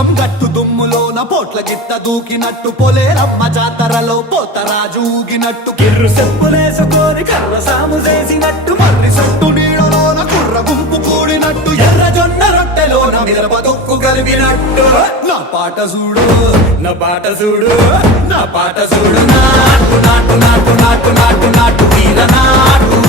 పుల్లం గట్టు దుమ్ములోన పోట్ల గిత్త దూకినట్టు పొలేరమ్మ జాతరలో పోతరాజు ఊగినట్టు కిర్రు చెప్పులేసుకొని కర్ర సాము చేసినట్టు మర్రి సట్టు నీడలోన కుర్ర గుంపు కూడినట్టు ఎర్ర జొన్న రొట్టెలోన మిరప దొక్కు కలిపినట్టు నా పాట చూడు నా పాట చూడు నా పాట చూడు నాటు నాటు నాటు నాటు నాటు నాటు వీర నాటు